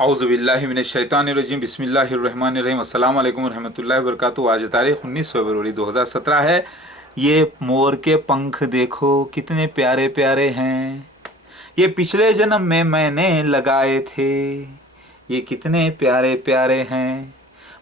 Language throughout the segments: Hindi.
औज़ुबिल्लाहि मिनश्शैतानिर्रजीम बिस्मिल्लाहिर्रहमानिर्रहीम अस्सलाम वालेकुम रहमतुल्लाहि व बरकातुहू। आज तारीख़ 19 फरवरी 2017 है। ये मोर के पंख देखो कितने प्यारे प्यारे हैं, ये पिछले जन्म में मैंने लगाए थे, ये कितने प्यारे प्यारे हैं।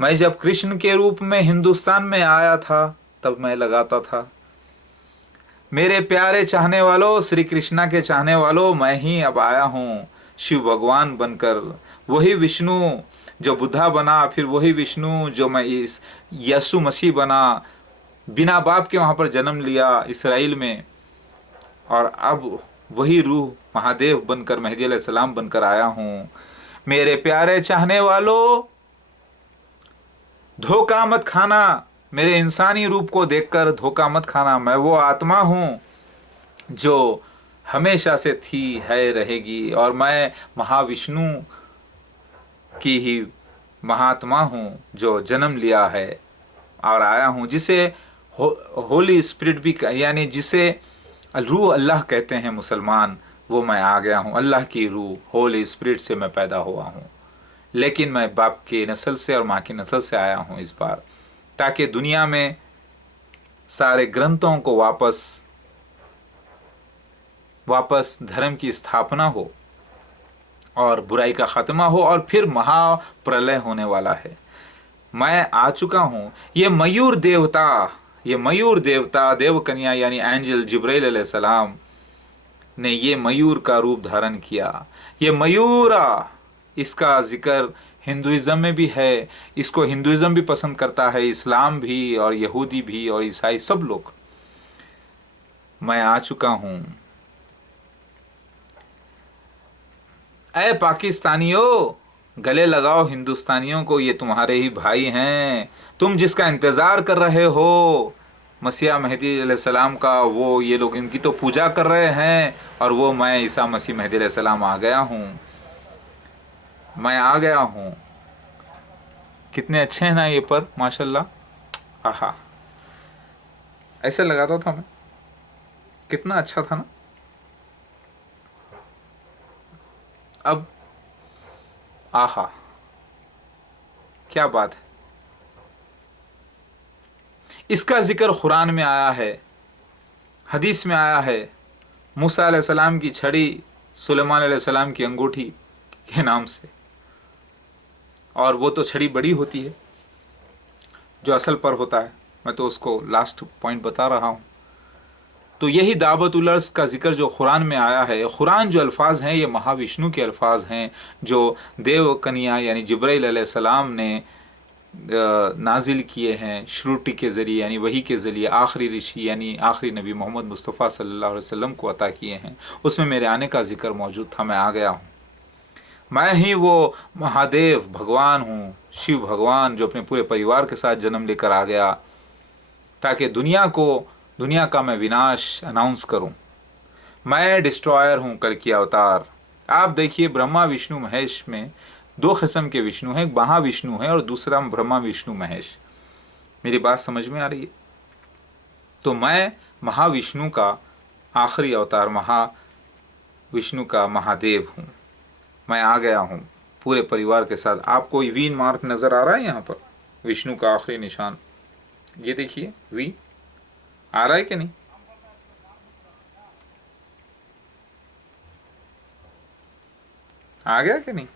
मैं जब कृष्ण के रूप में हिंदुस्तान में आया था तब मैं लगाता था। मेरे प्यारे चाहने वालों, श्री कृष्णा के चाहने वालों, मैं ही अब आया हूँ शिव भगवान बनकर। वही विष्णु जो बुद्धा बना, फिर वही विष्णु जो मैं इस यीशु मसीह बना, बिना बाप के वहाँ पर जन्म लिया इसराइल में, और अब वही रूह महादेव बनकर मेहदी अलैहिस्सलाम बनकर आया हूँ। मेरे प्यारे चाहने वालों, धोखा मत खाना, मेरे इंसानी रूप को देखकर धोखा मत खाना। मैं वो आत्मा हूँ जो हमेशा से थी, है, रहेगी, और मैं महाविष्णु की ही महात्मा हूँ जो जन्म लिया है और आया हूँ, जिसे होली स्पिरिट भी यानी जिसे रूह अल्लाह कहते हैं मुसलमान, वो मैं आ गया हूँ। अल्लाह की रूह होली स्पिरिट से मैं पैदा हुआ हूँ, लेकिन मैं बाप की नस्ल से और माँ की नस्ल से आया हूँ इस बार, ताकि दुनिया में सारे ग्रंथों को वापस धर्म की स्थापना हो और बुराई का खात्मा हो, और फिर महाप्रलय होने वाला है। मैं आ चुका हूँ। ये मयूर देवता देव कन्या यानी एंजल जिब्राइल अलैहिस्सलाम ने ये मयूर का रूप धारण किया। ये मयूरा, इसका जिक्र हिंदुइज्म में भी है। इसको हिंदुइज्म भी पसंद करता है, इस्लाम भी, और यहूदी भी, और ईसाई, सब लोग। मैं आ चुका हूँ। अरे पाकिस्तानियों, गले लगाओ हिंदुस्तानियों को, ये तुम्हारे ही भाई हैं। तुम जिसका इंतज़ार कर रहे हो मसीहा मेहदी अलैहिस्सलाम का, वो ये लोग इनकी तो पूजा कर रहे हैं, और वो मैं ईसा मसीह मेहदी अलैहिस्सलाम आ गया हूँ। मैं आ गया हूँ। कितने अच्छे हैं ना ये पर, माशाल्लाह। आहा, ऐसे लगाता था मैं, कितना अच्छा था ना। अब आहा, क्या बात है। इसका जिक्र कुरान में आया है, हदीस में आया है। मूसा अलैहिस्सलाम की छड़ी सुलेमान अलैहिस्सलाम की अंगूठी के नाम से, और वो तो छड़ी बड़ी होती है जो असल पर होता है। मैं तो उसको लास्ट पॉइंट बता रहा हूँ। तो यही दावत उल अर्ज़ का जिक्र जो कुरान में आया है। कुरान जो अल्फाज हैं ये महाविष्णु के अल्फाज हैं, जो देव कन्या यानी जिब्राइल अलैहिस्सलाम ने नाजिल किए हैं श्रुति के ज़रिए, यानी वही के ज़रिए आखिरी ऋषि यानी आखिरी नबी मोहम्मद मुस्तफ़ा सल्लल्लाहु अलैहि वसल्लम को अता किए हैं। उसमें मेरे आने का जिक्र मौजूद था। मैं आ गया हूँ। मैं ही वो महादेव भगवान हूँ, शिव भगवान, जो अपने पूरे परिवार के साथ जन्म लेकर आ गया, ताकि दुनिया का मैं विनाश अनाउंस करूं। मैं डिस्ट्रॉयर हूं, कल की अवतार। आप देखिए, ब्रह्मा विष्णु महेश में दो किस्म के विष्णु हैं, एक महाविष्णु है और दूसरा ब्रह्मा विष्णु महेश। मेरी बात समझ में आ रही है? तो मैं महाविष्णु का आखिरी अवतार, महाविष्णु का महादेव हूँ। मैं आ गया हूँ पूरे परिवार के साथ। आपको वी मार्क नज़र आ रहा है यहाँ पर, विष्णु का आखिरी निशान, ये देखिए वी आ रहा है कि नहीं? आ गया कि नहीं?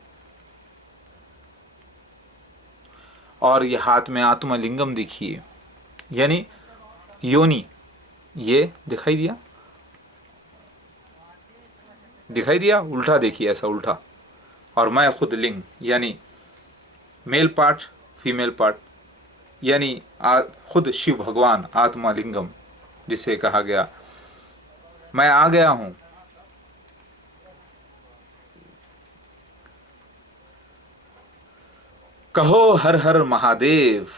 और ये हाथ में आत्मलिंगम देखिए, यानी योनि, ये दिखाई दिया? दिखाई दिया? उल्टा देखिए, ऐसा उल्टा। और मैं खुद लिंग, यानी मेल पार्ट, फीमेल पार्ट, यानी खुद शिव भगवान आत्मलिंगम जिसे कहा गया। मैं आ गया हूँ। कहो हर हर महादेव,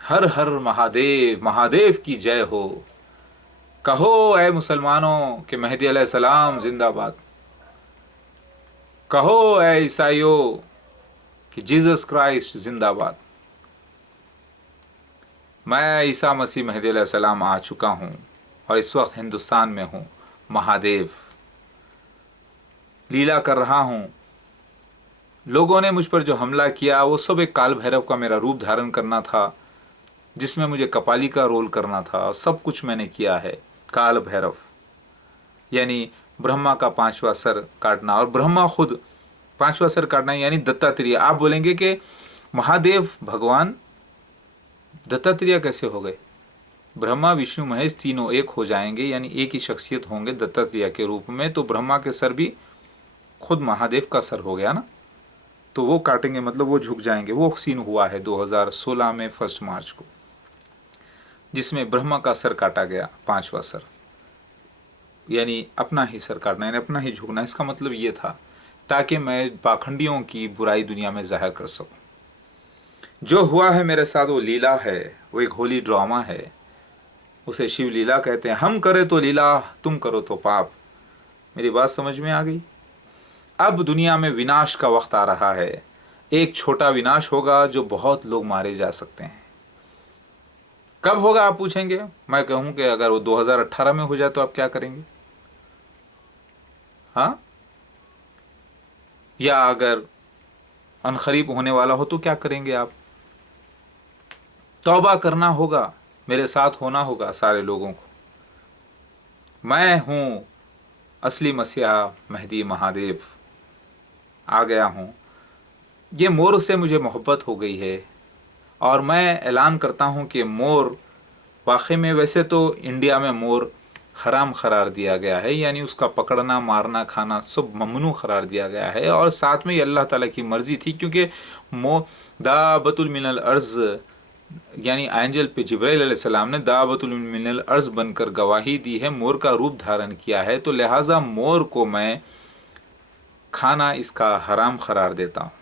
हर हर महादेव, महादेव की जय हो। कहो ऐ मुसलमानों कि मेहदी अलैहिस्सलाम जिंदाबाद। कहो ऐ ईसाइयों कि जीसस क्राइस्ट जिंदाबाद। मैं ईसा मसीह मेहदी अलैहिस्सलाम आ चुका हूँ और इस वक्त हिंदुस्तान में हूँ। महादेव लीला कर रहा हूँ, लोगों ने मुझ पर जो हमला किया वो सब एक काल भैरव का मेरा रूप धारण करना था, जिसमें मुझे कपाली का रोल करना था। सब कुछ मैंने किया है। काल भैरव यानी ब्रह्मा का पांचवा सर काटना, और ब्रह्मा खुद पांचवा सर काटना यानी दत्तात्रेय। आप बोलेंगे कि महादेव भगवान दत्तात्रेय कैसे हो गए? ब्रह्मा विष्णु महेश तीनों एक हो जाएंगे, यानी एक ही शख्सियत होंगे दत्तात्रेय के रूप में, तो ब्रह्मा के सर भी खुद महादेव का सर हो गया ना, तो वो काटेंगे, मतलब वो झुक जाएंगे। वो सीन हुआ है 2016 में 1 मार्च को, जिसमें ब्रह्मा का सर काटा गया, पांचवा सर, यानी अपना ही सर काटना, यानी अपना ही झुकना। इसका मतलब ये था ताकि मैं पाखंडियों की बुराई दुनिया में जाहिर कर सकूं। जो हुआ है मेरे साथ वो लीला है, वो एक होली ड्रामा है, उसे शिव लीला कहते हैं। हम करें तो लीला, तुम करो तो पाप। मेरी बात समझ में आ गई? अब दुनिया में विनाश का वक्त आ रहा है। एक छोटा विनाश होगा जो बहुत लोग मारे जा सकते हैं। कब होगा आप पूछेंगे? मैं कहूं कि अगर वो 2018 में हो जाए तो आप क्या करेंगे? हाँ, या अगर अनकरीब होने वाला हो तो क्या करेंगे आप? तौबा करना होगा, मेरे साथ होना होगा सारे लोगों को। मैं हूं असली मसीहा मेहदी महादेव, आ गया हूँ। ये मोर से मुझे मोहब्बत हो गई है, और मैं ऐलान करता हूँ कि मोर वाकई में, वैसे तो इंडिया में मोर हराम करार दिया गया है, यानी उसका पकड़ना, मारना, खाना सब ममनू करार दिया गया है। और साथ में ये अल्लाह ताला की मर्जी थी, क्योंकि दाबतुल मिनल अर्ज़ यानी एंजल पे जिब्राइल अलैहिस्सलाम ने दाबतुल मिनल अर्ज़ बनकर गवाही दी है, मोर का रूप धारण किया है। तो लिहाजा मोर को मैं खाना इसका हराम करार देता हूँ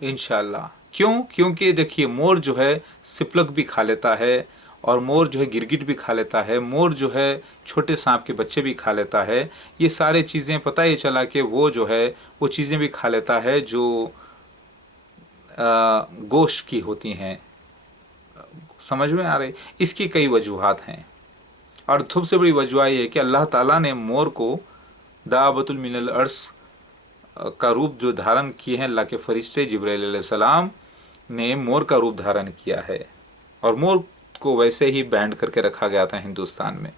इंशाअल्लाह। क्यों? क्योंकि देखिए, मोर जो है सिपलक भी खा लेता है, और मोर जो है गिरगिट भी खा लेता है, मोर जो है छोटे सांप के बच्चे भी खा लेता है। ये सारे चीज़ें पता ही चला कि वो जो है वो चीज़ें भी खा लेता है जो गोश्त की होती हैं। समझ में आ रही? इसकी कई वजूहात हैं, और सबसे बड़ी वजह ये है कि अल्लाह ताला ने मोर को दाबतुल मिनल अर्श का रूप जो धारण किए हैं, अल्लाह के फरिश्ते जिब्राइल अलैहिस्सलाम ने मोर का रूप धारण किया है, और मोर को वैसे ही बैंड करके रखा गया था हिंदुस्तान में।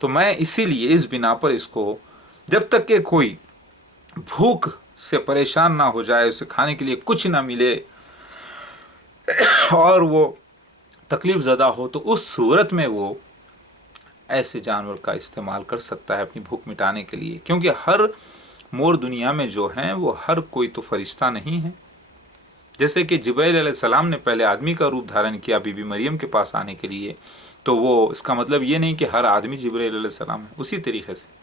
तो मैं इसीलिए इस बिना पर इसको, जब तक के कोई भूख से परेशान ना हो जाए, उसे खाने के लिए कुछ ना मिले और वो तकलीफ ज़्यादा हो, तो उस सूरत में वो ऐसे जानवर का इस्तेमाल कर सकता है अपनी भूख मिटाने के लिए। क्योंकि हर मोर दुनिया में जो हैं वो हर कोई तो फरिश्ता नहीं है। जैसे कि जिब्राइल अलैहिस्सलाम ने पहले आदमी का रूप धारण किया बीबी मरियम के पास आने के लिए, तो वो इसका मतलब ये नहीं कि हर आदमी जिब्राइल अलैहिस्सलाम है, उसी तरीके से।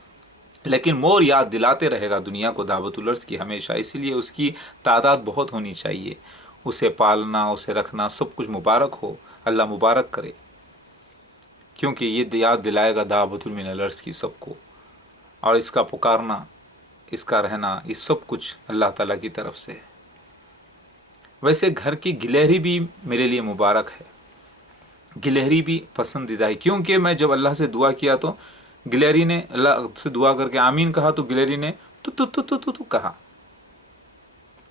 लेकिन मोर याद दिलाते रहेगा दुनिया को दावतुल अर्ज़ की हमेशा, इसीलिए उसकी तादाद बहुत होनी चाहिए। उसे पालना, उसे रखना, सब कुछ मुबारक हो, अल्लाह मुबारक करे, क्योंकि ये याद दिलाएगा दावतुल मिनल अर्ज़ की सबको। और इसका पुकारना, इसका रहना, ये सब कुछ अल्लाह ताला की तरफ से है। वैसे घर की गिलहरी भी मेरे लिए मुबारक है, गिलहरी भी पसंदीदा है, क्योंकि मैं जब अल्लाह से दुआ किया तो गिलहरी ने, अल्लाह से दुआ करके आमीन कहा तो गिलहरी ने तु तु तु तु तु, तु कहा,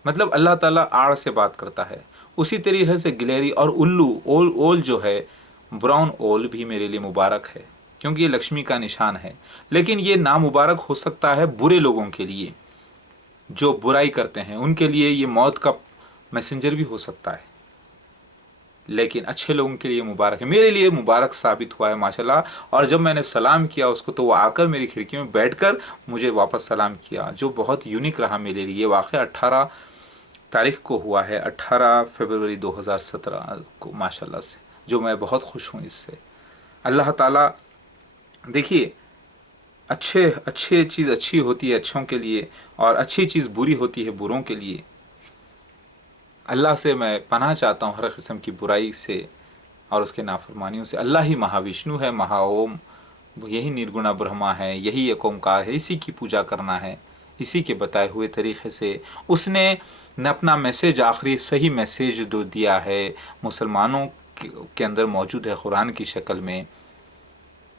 मतलब अल्लाह ताला आड़ से बात करता है। उसी तरीके से गिलहरी और उल्लू, ओल जो है, ब्राउन ओल भी मेरे लिए मुबारक है, क्योंकि ये लक्ष्मी का निशान है। लेकिन ये नामुबारक हो सकता है बुरे लोगों के लिए, जो बुराई करते हैं उनके लिए ये मौत का मैसेंजर भी हो सकता है, लेकिन अच्छे लोगों के लिए मुबारक है। मेरे लिए मुबारक साबित हुआ है माशाल्लाह। और जब मैंने सलाम किया उसको, तो वो आकर मेरी खिड़की में बैठकर मुझे वापस सलाम किया, जो बहुत यूनिक रहा मेरे लिए। वाक़या 18 तारीख को हुआ है, 18 फरवरी 2017 को माशाल्लाह से, जो मैं बहुत खुश हूँ इससे। अल्लाह ताला, देखिए, अच्छे चीज़ अच्छी होती है अच्छों के लिए, और अच्छी चीज़ बुरी होती है बुरों के लिए। अल्लाह से मैं पनाह चाहता हूँ हर किस्म की बुराई से और उसके नाफरमानियों से। अल्लाह ही महाविष्णु है, महाओम, यही निर्गुणा ब्रह्मा है, यही एक ओंकार है, इसी की पूजा करना है, इसी के बताए हुए तरीक़े से। उसने न अपना मैसेज, आखिरी सही मैसेज जो दिया है मुसलमानों के अंदर मौजूद है कुरान की शक्ल में,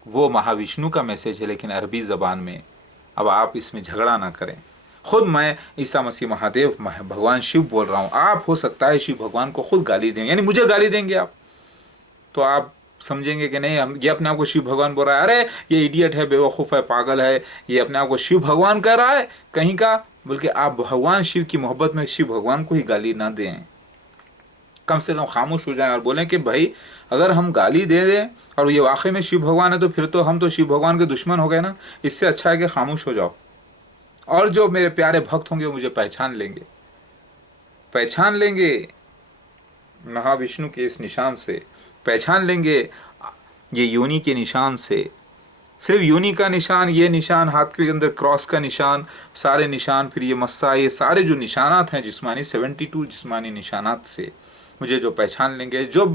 वो महाविष्णु का मैसेज है, लेकिन अरबी ज़बान में। अब आप इसमें झगड़ा ना करें। खुद मैं ईसा मसीह महादेव भगवान शिव बोल रहा हूँ, आप हो सकता है शिव भगवान को खुद गाली देंगे, यानी मुझे गाली देंगे आप, तो आप समझेंगे कि नहीं, हम ये अपने आप को शिव भगवान बोल रहा है, अरे ये इडियट है, बेवकूफ़ है, पागल है, ये अपने आप को शिव भगवान कह रहा है कहीं का। बल्कि आप भगवान शिव की मोहब्बत में शिव भगवान को ही गाली ना दें, कम से कम खामोश हो जाएं और बोलें कि भाई अगर हम गाली दे दें और ये वाकई में शिव भगवान है तो फिर तो हम तो शिव भगवान के दुश्मन हो गए ना। इससे अच्छा है कि खामोश हो जाओ, और जो मेरे प्यारे भक्त होंगे वो मुझे पहचान लेंगे, पहचान लेंगे महाविष्णु के इस निशान से, पहचान लेंगे ये योनि के निशान से। सिर्फ योनि का निशान, ये निशान, हाथ के अंदर क्रॉस का निशान, सारे निशान, फिर ये मस्सा, ये सारे जो निशानात हैं जिस्मानी, 72 जिस्मानी निशानात से मुझे जो पहचान लेंगे, जो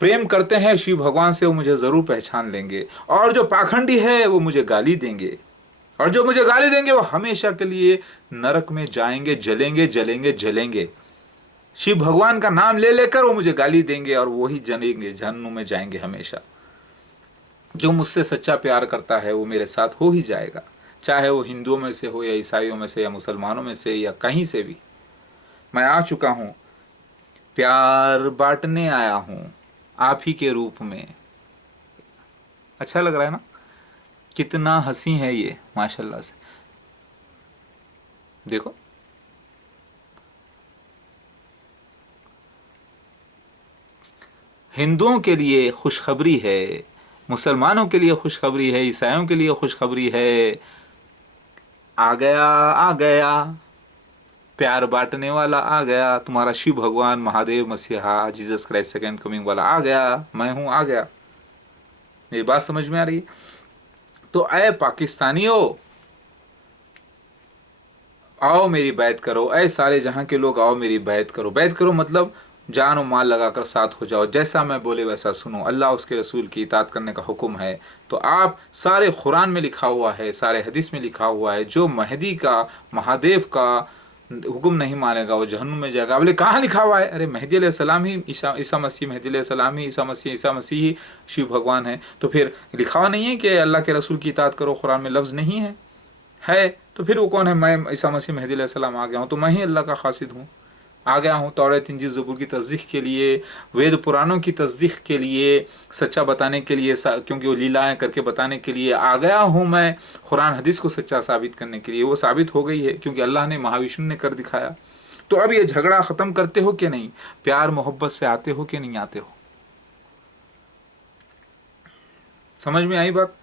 प्रेम करते हैं शिव भगवान से वो मुझे ज़रूर पहचान लेंगे, और जो पाखंडी है वो मुझे गाली देंगे, और जो मुझे गाली देंगे वो हमेशा के लिए नरक में जाएंगे, जलेंगे जलेंगे जलेंगे। शिव भगवान का नाम ले लेकर वो मुझे गाली देंगे और वो ही जलेंगे, जहन्नुम में जाएंगे हमेशा। जो मुझसे सच्चा प्यार करता है वो मेरे साथ हो ही जाएगा, चाहे वो हिंदुओं में से हो या ईसाइयों में से या मुसलमानों में से या कहीं से भी। मैं आ चुका हूँ, प्यार बांटने आया हूँ आप ही के रूप में। अच्छा लग रहा है ना, कितना हंसी है ये माशाल्लाह से। देखो हिंदुओं के लिए खुशखबरी है, मुसलमानों के लिए खुशखबरी है, ईसाइयों के लिए खुशखबरी है। आ गया आ गया, प्यार बांटने वाला आ गया, तुम्हारा शिव भगवान महादेव मसीहा जीसस क्राइस्ट सेकंड कमिंग वाला आ गया, मैं हूं आ गया। मेरी बात समझ में आ रही है? तो ऐ पाकिस्तानियों, आओ मेरी बैत करो, ऐ सारे जहां के लोग आओ मेरी बैत करो। बैत करो मतलब जान और माल लगाकर साथ हो जाओ, जैसा मैं बोले वैसा सुनो, अल्लाह उसके रसूल की इताअत करने का हुक्म है। तो आप सारे कुरान में लिखा हुआ है, सारे हदीस में लिखा हुआ है, जो महदी का महादेव का हुक्म नहीं मानेगा वो जहन्नुम में जाएगा। बोले कहाँ लिखा हुआ है? अरे मेहदी अलैहिस्सलाम ही ईसा मसीह, मेहदी अलैहिस्सलाम ही ईसा मसीह ही शिव भगवान है। तो फिर लिखा हुआ नहीं है कि अल्लाह के रसूल की इताअत करो, कुरान में लफ्ज़ नहीं है तो फिर वो कौन है? मैं ईसा मसीह मेहदी अलैहिस्सलाम आ गया हूँ, तो मैं ही अल्लाह का खासिद हूँ, आ गया हूँ तौरात इंजील ज़बूर की तस्दीक़ के लिए, वेद पुराणों की तस्दीक़ के लिए, सच्चा बताने के लिए, क्योंकि वो लीलाएं करके बताने के लिए आ गया हूँ मैं, कुरान हदीस को सच्चा साबित करने के लिए। वो साबित हो गई है क्योंकि अल्लाह ने, महाविष्णु ने कर दिखाया। तो अब ये झगड़ा ख़त्म करते हो कि नहीं? प्यार मोहब्बत से आते हो कि नहीं आते हो? समझ में आई बात?